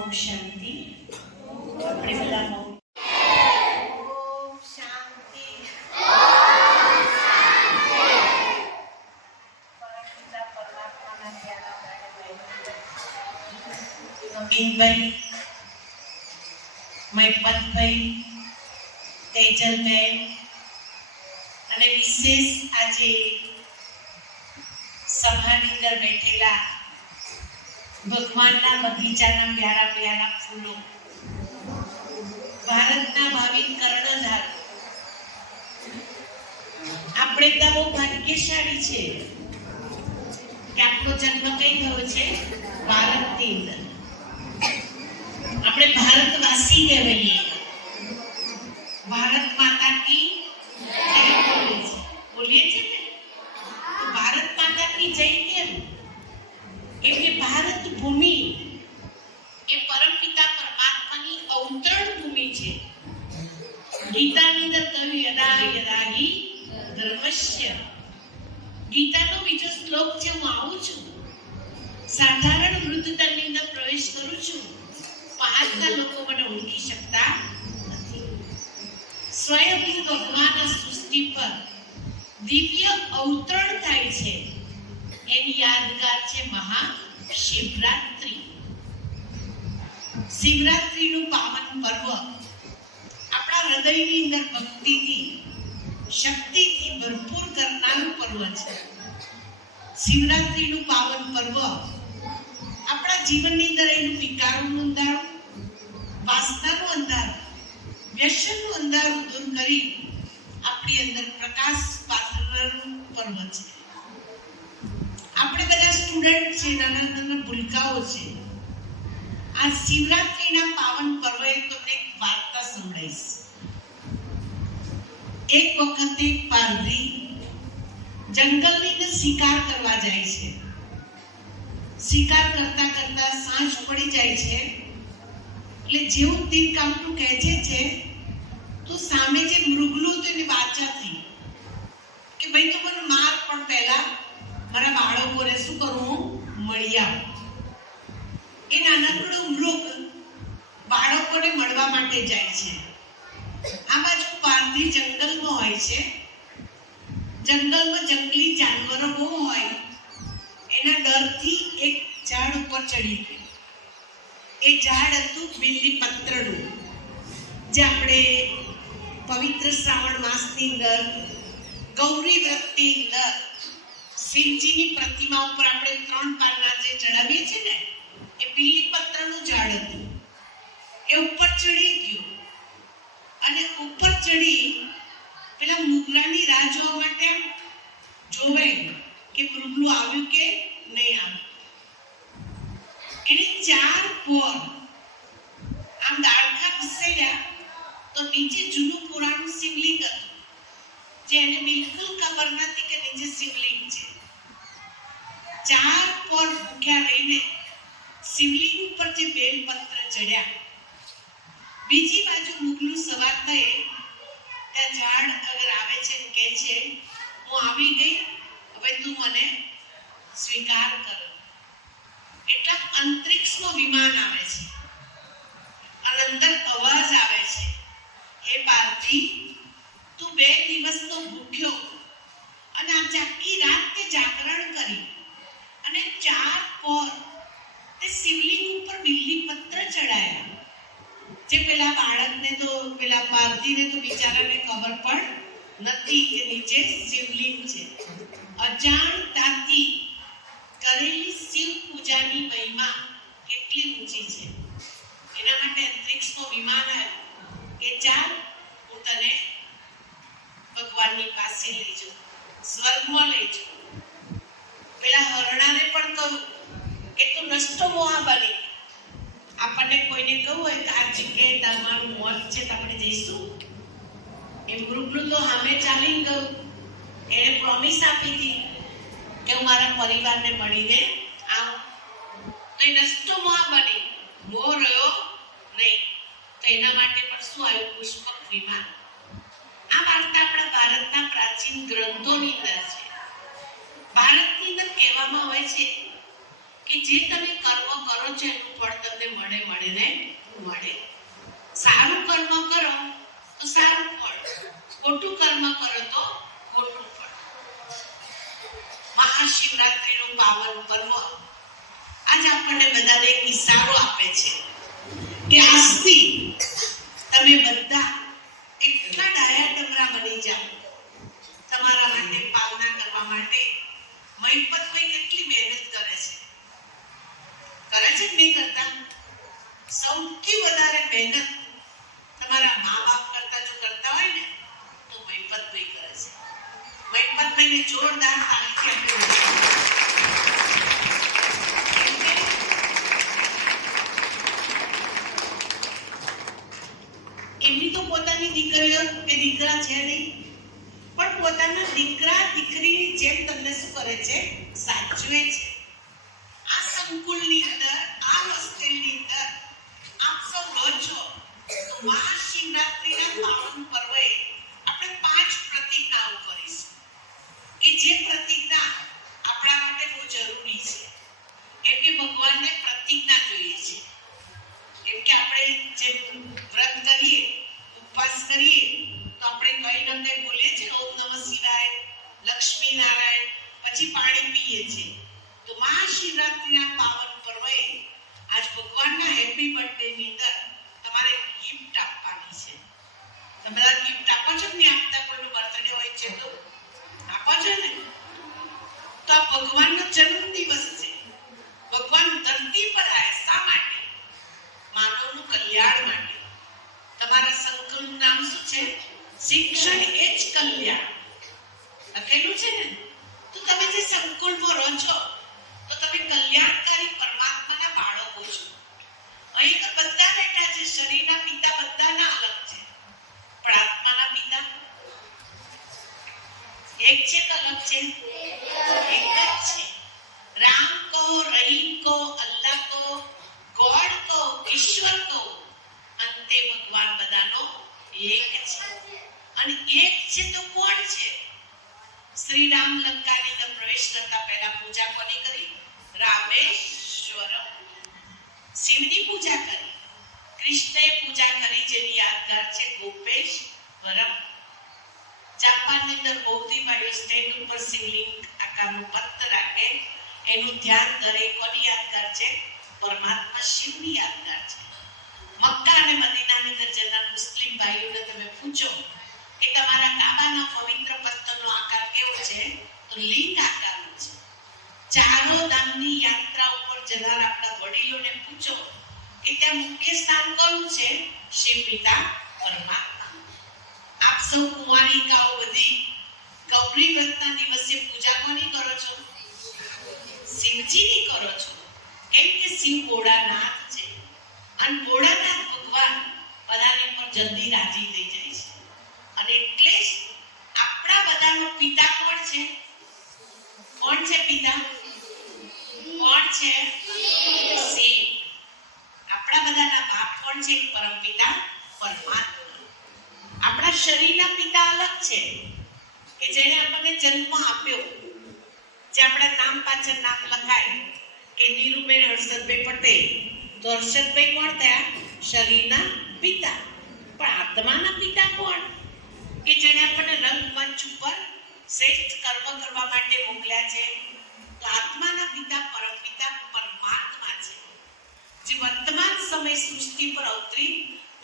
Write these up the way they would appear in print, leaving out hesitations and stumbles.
ઓમ શાંતિ. આપણે પેલા ઓમ શાંતિ. પરમપિતા પરમાત્માના પ્યારા નવીનભાઈ, મહિપતભાઈ, તેજલબેન અને વિશેષ આજે સભાની અંદર બેઠેલા ભગવાનના બગીચાના પ્યારા પ્યારા ફૂલો, ભારતના ભાવિ કર્ણધાર, આપણે તો બહુ ભાગ્યશાળી છે કે આપણો જન્મ કઈ થયો છે? ભારતની અંદર. આપણે ભારતવાસી કહેવાઈએ. ભારત માતા કી જય બોલીએ છીએ ને, તો ભારત માતા કી જય કેમ? એટલે ભારત ભૂમિ એ પરમપિતા પરમાત્માની અવતરણ ભૂમિ છે. ગીતાની અંદર કહ્યું યદા યદા હિ ધર્મસ્ય. ગીતાનો બીજો શ્લોક છે, હું આવું છું, સાધારણ વૃદ્ધતાની અંદર પ્રવેશ કરું છું, બહારના લોકો મને ઓળખી શકતા નથી. સ્વયં ભગવાન સૃષ્ટિ પર દિવ્ય અવતરણ થાય છે, એની યાદગાર છે મહાશિવરાત્રિ. શિવરાત્રિનું પાવન પર્વ આપણા હૃદયની અંદર ભક્તિથી, શક્તિથી ભરપૂર કરનારું પર્વ છે. શિવરાત્રિનું પાવન પર્વ આપણા જીવનની અંદર એનું વિકારોનું અંધારું, વાસનાનું અંધારું, વ્યસનનું અંધારું દૂર કરી આપણી અંદર પ્રકાશ પાથરવાનું પર્વ છે. આપણે બધા સ્ટુડન્ટ છે, નાના નાના ભૂલકાઓ છે. આ શિવરાત્રિના પાવન પર્વે તમને એક વાર્તા સંભળાઈશ. એક વખતે એક પારધી જંગલની અંદર શિકાર કરવા જાય છે. શિકાર કરતા કરતા સાંજ પડી જાય છે, એટલે જેવું તીર કામનું ખેંચે છે તો સામે જે મૃગલું હતું એની વાચા થઈ કે ભાઈ તું મને માર, પણ પહેલા મારા બાળકોને શું કરવું? મળી આવું. એ નાનકડું મૃગ બાળકોને મળવા માટે જાય છે. આ બાજુ પારધી જંગલમાં હોય છે. જંગલમાં જંગલી જાનવરો બહુ હોય, એના ડરથી એક ઝાડ ઉપર ચડી ગયો. એ ઝાડ હતું બીલી પત્રનું, જે આપણે પવિત્ર શ્રાવણ માસની અંદર ગૌરી વ્રતની અંદર શિવજીની પ્રતિમા ઉપર આપણે 3 પાના જે ચડાવીએ છીએ ને, એ બીલી પત્રનું ઝાડ હતું. એ ઉપર ચડી ગયો અને ઉપર ચડી પેલા મુગરાની રાહ જોવા માટે જોવે કે મૃગલું આવ્યું કે નહીં આવ્યું. એને 4 પોર આમ દાળખા ખસેડ્યા તો નીચે જૂનું પુરાણું શિવલિંગ હતું, જે એને બિલકુલ ખબર નથી કે નીચે શિવલિંગ છે. 4 પોર ભૂખ્યા રહીને શિવલિંગ ઉપર જે બેલપત્ર ચડ્યા. બીજી બાજુ મુગલું સવાર થઈ ત્યાં ઝાડ અગર આવે છે ને કહે છે, હું આવી ગઈ, હવે તું મને સ્વીકાર કર. એટલે અંતરિક્ષમાં વિમાન આવે છે અને અંદર અવાજ આવે છે, હે પાર્થી, તું 2 દિવસનો ભૂખ્યો અને આ આખી રાત તે જાગરણ કરી અને 4 પોર તે શિવલિંગ ઉપર બીલી પત્ર ચડાયા. જે પેલા બાળકને તો, પેલા પારધીને તો બિચારાને ખબર પણ નથી કે નીચે શિવલિંગ છે. અજાણતાથી કરેલી શિવ પૂજાની મહિમા કેટલી ઊંચી છે. એના માટે અંતરિક્ષનો વિમાન આવ્યો કે ચાલ, હું તને ભગવાનની પાસે લઈ જાઉં, સ્વર્ગમાં લઈ જાઉં. પેલા હરણાને પણ કહ્યું કે તું નષ્ટો મોહા બની. આપણને કોઈને કહું હોય કે આ જગ્યાએ તમારું મોત છે તો આપણે જઈશું? એ મૃગલું તો સામે ચાલીને ગયું. એને પ્રોમિસ આપી હતી કે હું મારા પરિવારને મળીને આવું. તો એ નષ્ટો મોહા બની, મોહ રહ્યો નહીં. તો એના માટે પણ શું આવ્યું? પુષ્પક વિમાન. આ વાર્તા આપણા ભારતના પ્રાચીન ગ્રંથોની અંદર છે. ભારતની અંદર કહેવામાં આવે છે કે જે તમે કર્મ કરો છો એનું ફળ તમને તમને મળે. સારું કર્મ કરો તો સારું ફળ, ખોટું કર્મ કરો તો ખોટું ફળ. મહાશિવરાત્રીનું પાવન પર્વ આજ આપણને બધાને એક ઇશારો આપે છે કે આજથી તમે બધા એટલા ડાયા ડમરા બની જાઓ. તમારા માટે પાલના કરવા માટે મહિપતભાઈ કેટલી મહેનત કરે છે કે નહીં કરતા? સૌથી વધારે મહેનત તમારા મા બાપ કરતા જો કરતા હોય ને તો મહિપતભાઈ કરે છે. મહિપતભાઈને જોરદાર તાળીથી આપો. એમની તો પોતાની દીકરીઓ કે દીકરા છે નહીં, પણ પોતાના દીકરા દીકરીની જેમ તમને શું કરે છે? સાચવે છે. આ સંકુલની અંદર, આ હોસ્ટેલની અંદર આપ સૌ રહો છો તો મહાશિવરાત્રીના પાવન પર્વે આપણે 5 પ્રતિજ્ઞાઓ કરીશું કે જે પ્રતિજ્ઞા આપણા માટે બહુ જરૂરી છે. કેમ કે ભગવાનને પ્રતિજ્ઞા જોઈએ છે. કેમ કે આપણે જે વ્રત કરીએ, ઉપવાસ કરીએ તો આપણે કઈ ન કઈ બોલીએ છીએ, ઓમ નમઃ શિવાય, લક્ષ્મી નારાયણ, પછી પાણી પીએ છીએ. તો મહાશિવરાત્રીના પાવન પર્વે આજ ભગવાનના હેપી બર્થડે ની અંદર તમારે ગિફ્ટ આપવાની છે. તમે બધા ગિફ્ટ આપો છો કે નહીં આપતા? કોઈનો બર્થડે હોય છે તો આપો છો ને? તો આ ભગવાનનો જન્મ દિવસ છે. ભગવાન ધરતી પર આવ્યા શા માટે? માનવનું કલ્યાણ માટે. તમારા સંકુલનું નામ શું છે? શિક્ષણ એ જ કલ્યાણ લખેલું છે ને? તો તમે જે સંકુલમાં રહો છો તો તમે કલ્યાણકારી પરમાત્માના બાળકો છો. અહીં તો બધા બેઠા છે. શરીરના પિતા બધાના અલગ છે, પણ આત્માના પિતા એક છે કે અલગ છે? એક જ છે. રામ કો, રહીમ કો, અલ્લાહ કો, ગોડ કો, ઈશ્વર કો, અંતે ભગવાન બધાનો એક છે. અને એક છે તો કોણ છે? શ્રી રામ લંકાની અંદર પ્રવેશ કરતા પહેલા પૂજા કોની કરી? રામેશ્વરમ. શિવની પૂજા કરી. કૃષ્ણએ પૂજા કરી જેની યાદગાર છે ગોપેશ્વરમ. જાપાનની અંદર બૌદ્ધિ ભાઈઓ સ્ટેન્ડ ઉપર શિવલિંગ આકારનું પત્થર રાખે, એનું ધ્યાન ધરે. કોની યાદગાર છે? પરમાત્મા શિવની યાદગાર છે. મક્કા અને મદીનાની અંદર જનાર મુસ્લિમ ભાઈઓને તમે પૂછો કે તમારા કાબાના પવિત્ર પત્થરનો આકાર કેવો છે? તો લિંગ આકારનો છે. ચારો ધામની યાત્રા ઉપર જનાર આપણા વડીલોને પૂછો કે ત્યાં મુખ્ય સ્થાન કોનું છે? શિવ પિતા પરમાત્મા. આપ સૌ કુંવારિકાઓ બધી ગૌરી વ્રતના દિવસે પૂજા કોની કરો છો? શિવજીની કરો છો. કેમ કે શિવ ભોળાનાથ છે અને ભોળાનાથ ભગવાન બધાની પર જલ્દી રાજી થઈ જાય છે. અને એટલે જ આપણા બધાનો પિતા કોણ છે? કોણ છે પિતા? કોણ છે? શિવ. આપણા બધાના બાપ કોણ છે? પરમપિતા પરમાત્મા. આપણા શરીરના પિતા અલગ છે કે જેને આપણને જન્મ આપ્યો, જે આપણા નામ પાછળ નામ લખાય કે નીરુબેન હર્ષદભાઈ પટેલ, તો હર્ષદભાઈ કોણ થયા? શરીરના પિતા. પણ આત્માના પિતા કોણ? કે જેને આપણને રંગમંચ ઉપર શ્રેષ્ઠ કર્મ કરવા માટે મોકલ્યા છે. તો આત્માના પિતા પરમપિતા પરમાત્મા છે, જે વર્તમાન સમય સૃષ્ટિ પર અવતરી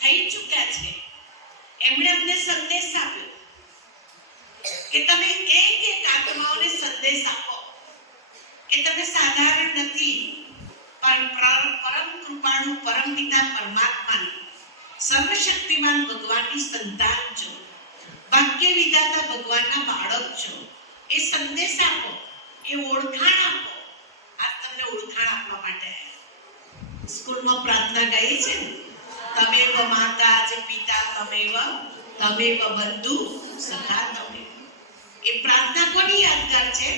થઈ ચૂક્યા છે. એમણે અમને સંદેશ આપ્યો કે તમે એક આત્માઓને સંદેશ આપો કે તમે સાધારણ નથી, પણ પરમ કૃપાળુ પરમપિતા પરમાત્માની સર્વશક્તિમાન ભગવાનની સંતાન છો, ભાગ્ય વિધાતા ભગવાનના બાળક છો. એ સંદેશ આપો, એ ઓળખાણ આપો. આ તમને ઓળખાણ આપવા માટે સ્કૂલમાં પ્રાર્થના ગાઈ છે ને, તમેવ માતા જ પિતા તમેવ, તમેવ બંધુ સખા તમેવ. એ પ્રાર્થના કોની યાદગાર છે?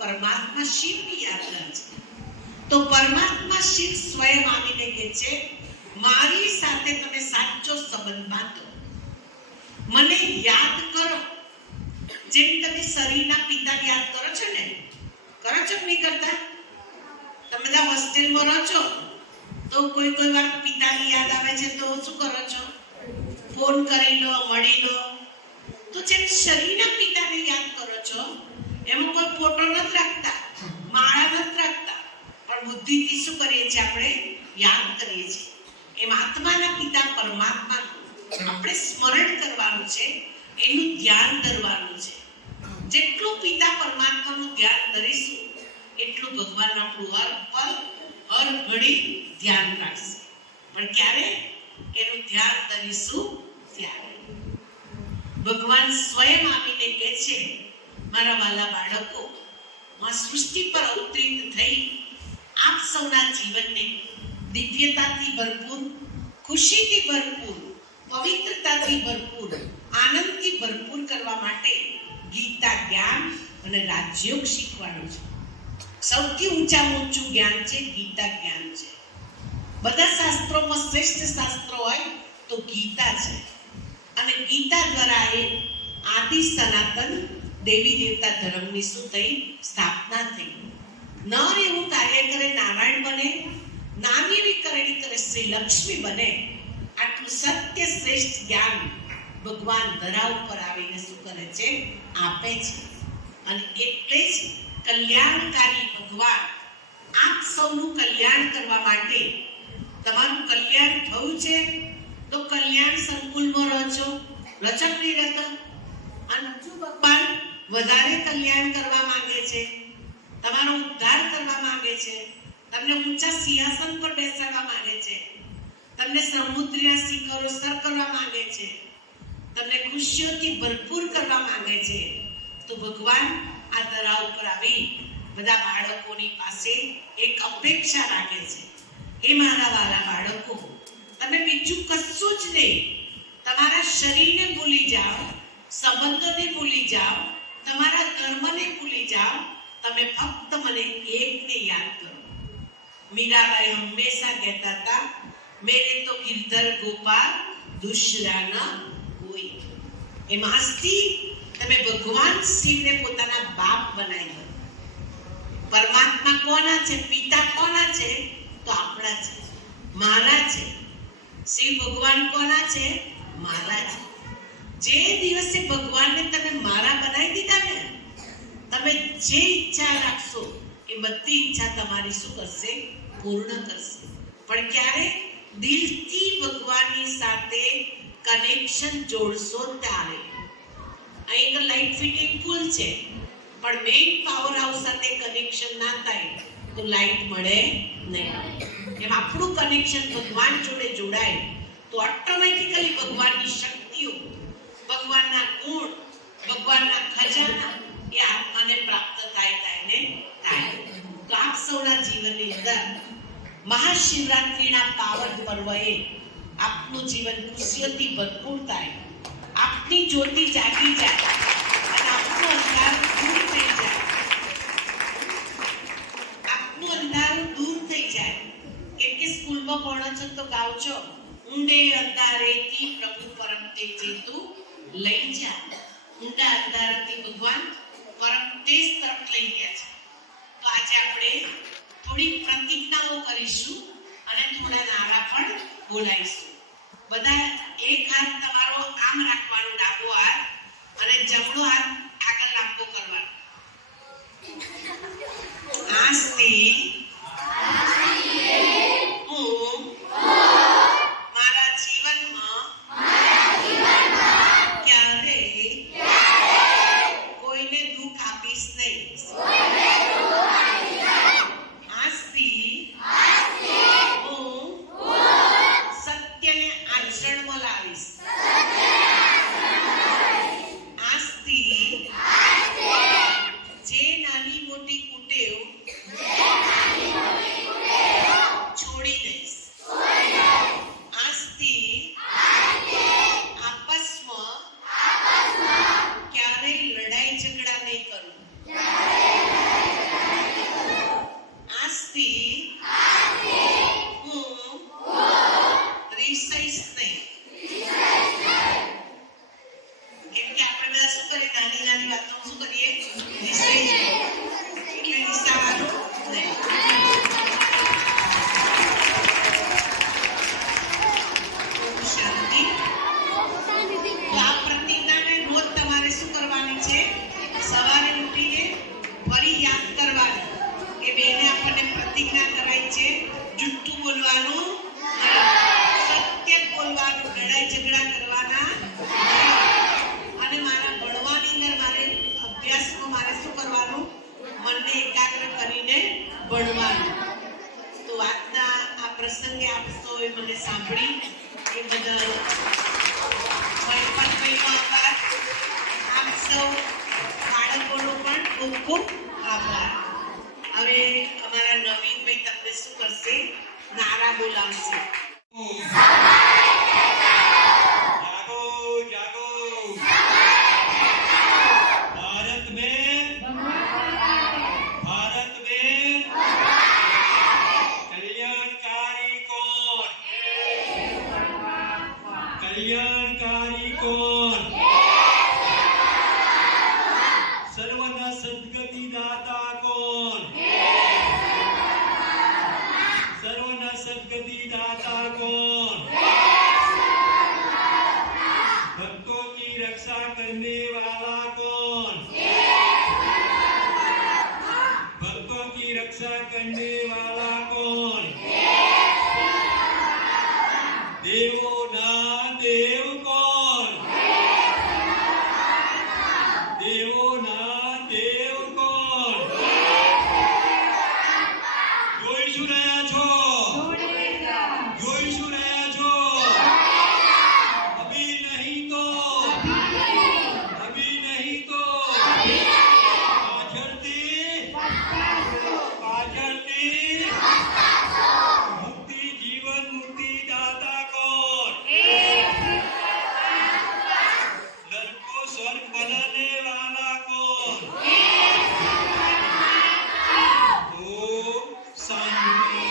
પરમાત્મા શિવની યાદગાર છે. તો પરમાત્મા શિવ સ્વયં આવીને કહે છે, મારી સાથે તમે સાચો સંબંધ બાંધો, મને યાદ કરો. જેમ તમે શરીરના પિતા યાદ કરો છો ને, કરો છો કે નહીં કરતા? તમે બધા હોસ્ટેલમાં રહો છો તો કોઈ વાર પિતાની યાદ આવે છે તો શું કરો છો? ફોન કરી લો, મળી લો. તો જેમ શરીરના પિતાને યાદ કરો છો એમાં કોઈ ફોટો નથી રાખતા, માળા નથી રાખતા, પણ બુદ્ધિથી શું કરીએ છીએ? આપણે યાદ કરીએ છીએ. એમ આત્માના પિતા પરમાત્માનું આપણે સ્મરણ કરવાનું છે, એનું ધ્યાન ધરવાનું છે. જેટલું પિતા પરમાત્માનું ધ્યાન ધરીશું એટલું ભગવાન આપણું હર પલ હર ઘડી ધ્યાન રાખશે. પણ ક્યારે? એનું ધ્યાન ધરીશું ત્યારે. ભગવાન સ્વયં આવીને કહે છે, મારા વાલા બાળકો, આ સૃષ્ટિ પર અવતરિત થઈ આપ સૌના જીવનને દિવ્યતાથી ભરપૂર, ખુશીથી ભરપૂર, પવિત્રતાથી ભરપૂર, આનંદથી ભરપૂર કરવા માટે ગીતા જ્ઞાન અને રાજયોગ શીખવાનું છે. સૌથી ઊંચામાં ઊંચું જ્ઞાન છે ગીતા જ્ઞાન છે. બધા શાસ્ત્રોમાં શ્રેષ્ઠ શાસ્ત્ર હોય તો ગીતા છે. અને ગીતા દ્વારા એ આદિ સનાતન દેવી દેવતા ધર્મની શું થઈ? સ્થાપના થઈ. નર એવું કાર્ય કરે નારાયણ બને, નાની એવી કરણી કરે શ્રી લક્ષ્મી બને. આટલું સત્ય શ્રેષ્ઠ જ્ઞાન ભગવાન ધરા ઉપર આવીને શું કરે છે? આપે છે. અને એટલે જ કલ્યાણકારી ભગવાન આપ સૌનું કલ્યાણ કરવા માટે, તમારું કલ્યાણ થયું છે તો કલ્યાણ સંકુલમાં રહો છો, રચક નહીં રહેતા. અને જો ભગવાન વધારે કલ્યાણ કરવા માંગે છે, તમારો ઉદ્ધાર કરવા માંગે છે, તમને ઊંચા સિંહાસન પર બેસાડવા માંગે છે, તમને સમુદ્રના શિખરો સર કરવા માંગે છે, તમને ખુશીઓથી ભરપૂર કરવા માંગે છે, તો ભગવાન આ ધરા ઉપર આવી બધા બાળકોની પાસે એક અપેક્ષા રાખે છે. એ મારા વાલા બાળકો, તમે બીજું કશું જ નહીં, તમારા શરીરને ભૂલી જાઓ, સંબંધોને ભૂલી જાઓ, તમારા ધર્મને ભૂલી જાઓ, તમે ફક્ત મને એકને યાદ કરો. મીરાબાઈ હંમેશા કહેતા હતા, મેરે તો ગિરધર ગોપાલ દુસરા ન કોઈ. એમ આજથી તમે ભગવાન શિવને પોતાના બાપ બનાવી દો. પરમાત્મા કોના છે? પિતા કોના છે? તો આપણા છે, મારા છે. શિવ ભગવાન કોના છે? મારા છે. જે દિવસે ભગવાનને તમે મારા બનાવી દીધા ને, તમે જે ઈચ્છા રાખશો એ બધી ઈચ્છા તમારી શું કરશે? પૂર્ણ કરશે. પણ ક્યારે? દિલથી ભગવાનની સાથે કનેક્શન જોડશો ત્યારે. અહીં લાઇટ ફિટિંગ ફૂલ છે, પણ મેઇન પાવર હાઉસ સાથે કનેક્શન ના થાય તો લાઇટ મળે નહીં. એમ આપણું કનેક્શન ભગવાન જોડે જોડાય તો ઓટોમેટિકલી ભગવાનની શક્તિઓ, ભગવાનના ગુણ, ભગવાનના ખજાના એ આત્માને પ્રાપ્ત થાય. તો આપ સૌના જીવનની અંદર મહાશિવરાત્રિના પાવન પર્વએ આપનું જીવન ખુશીઓથી ભરપૂર થાય, આપની જ્યોતિ જાગી જાય અને આપનું અંધારું દૂર થઈ જાય. આપનું અંધારું દૂર થઈ જાય. કેમ કે સ્કૂલમાં ભણો છો તો ગાઓ છો, ઊંડે અંધારેથી પ્રભુ પરમ તેજે તું લઈ જા. ઊંડા અંધારાથી ભગવાન પરમ તેજ તરફ લઈ ગયા છે. તો આજે આપણે થોડી પ્રતિજ્ઞાઓ કરીશું અને થોડા નારા પણ બોલાઈશું. બધા એક હાથ તમારો આમ રાખવાનો, ડાબો હાથ, અને જમણો હાથ આગળ લાંબો કરવાનો. આજથી હું મારા જીવનમાં ક્યારેય કોઈને દુઃખ આપીશ નહીં. આજથી હું સત્યને આચરણમાં લાવીશ. આજથી જે નાની મોટી કુટેવ સાંભળી એ બદલ વૈપતભાઈનો આભાર. આપ સૌ બાળકોનો પણ ખૂબ ખૂબ આભાર. હવે અમારા નવીનભાઈ તમને શું કરશે? નારા બોલાવશે. जागो जागो भारत में कल्याणकारी कौन? कल्याणकारी कौन? सर्वदा सद्गति दाता कौन? सर्वदा सद्गति दाता कौन? भक्तों की रक्षा करने वाला कौन? भक्तों की रक्षा करने वाला कौन? देवों ना देव कौन? देवों ना देव कौन? જોઈ શું રહ્યા છો? જોઈ શું રહ્યા છો? अभी नहीं तो पाछळથી मुक्ति जीवन मुक्ति दाता कौन? नर को स्वर्ग बनाने वाला कौन? Om Shanti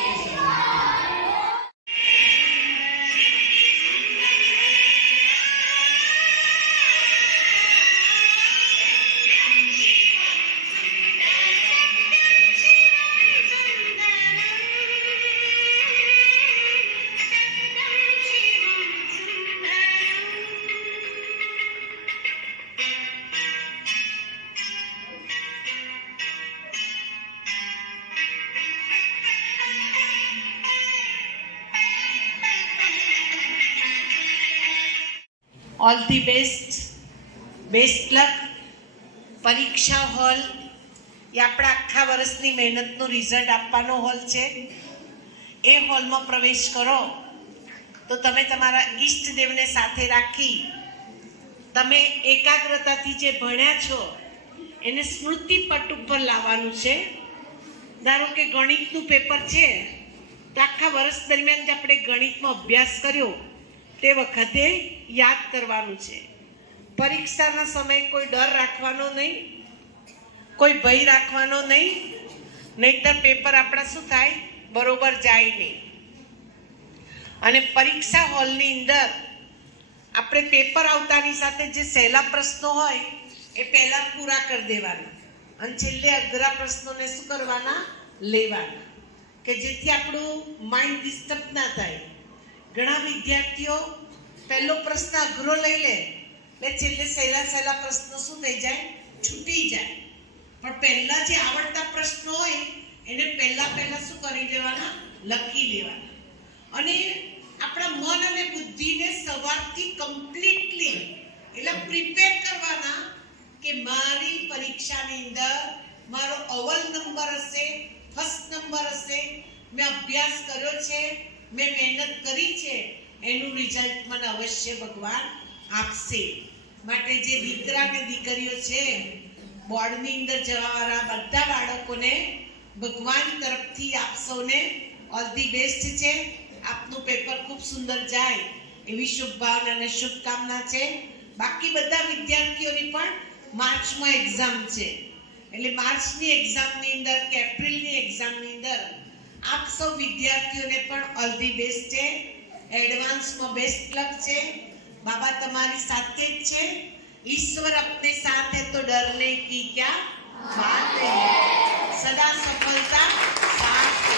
all the best લક. પરીક્ષા હોલ એ આપણા આખા વર્ષની મહેનતનું રિઝલ્ટ આપવાનો હોલ છે. એ હોલમાં પ્રવેશ કરો તો તમે તમારા ઈષ્ટદેવને સાથે રાખી તમે એકાગ્રતાથી જે ભણ્યા છો એને સ્મૃતિપટ ઉપર લાવવાનું છે. ધારો કે ગણિતનું પેપર છે તો આખા વર્ષ દરમિયાન જે આપણે ગણિતમાં અભ્યાસ કર્યો તે વખતે યાદ કરવાનું છે. પરીક્ષાના સમયે કોઈ ડર રાખવાનો નહીં, કોઈ ભય રાખવાનો નહીં, નહીંતર પેપર આપણા શું થાય? બરોબર જાય નહીં. અને પરીક્ષા હોલની અંદર આપણે પેપર આવતાની સાથે જે સહેલા પ્રશ્નો હોય એ પહેલાં પૂરા કરી દેવાના અને છેલ્લે અઘરા પ્રશ્નોને શું કરવાના? લેવાના, કે જેથી આપણું માઇન્ડ ડિસ્ટર્બ ના થાય. ઘણા વિદ્યાર્થીઓ પહેલો પ્રશ્ન અઘરો લઈ લે એટલે છેલ્લે સહેલા પ્રશ્નો શું થઈ જાય? છૂટી જાય. પણ પહેલા જે આવડતા પ્રશ્નો હોય એને પહેલા શું કરી દેવાના? લખી લેવાના. અને આપણા મન અને બુદ્ધિને સવારથી કમ્પ્લીટલી એટલે પ્રિપેર કરવાના કે મારી પરીક્ષાની અંદર મારો અવ્વલ નંબર હશે, ફર્સ્ટ નંબર હશે, મેં અભ્યાસ કર્યો છે, મેં મહેનત કરી છે, એનું રિઝલ્ટ મને અવશ્ય ભગવાન આપશે. માટે જે દીકરા ને દીકરીઓ છે બોર્ડની અંદર જવાવાળા બધા બાળકોને ભગવાન તરફથી આપ સૌને ઓલ ધી બેસ્ટ છે. આપનું પેપર ખૂબ સુંદર જાય એવી શુભભાવના અને શુભકામના છે. બાકી બધા વિદ્યાર્થીઓની પણ માર્ચમાં એક્ઝામ છે એટલે માર્ચની એક્ઝામની અંદર કે એપ્રિલની એક્ઝામની અંદર આપ સૌ વિદ્યાર્થીઓને પણ ઓલ ધી બેસ્ટ છે. એડવાન્સમાં બેસ્ટ લક છે. बाबा तुम्हारी साथे જ છે. ईश्वर अपने साथ है तो डरने की क्या बात है. सदा सफलता साथ है.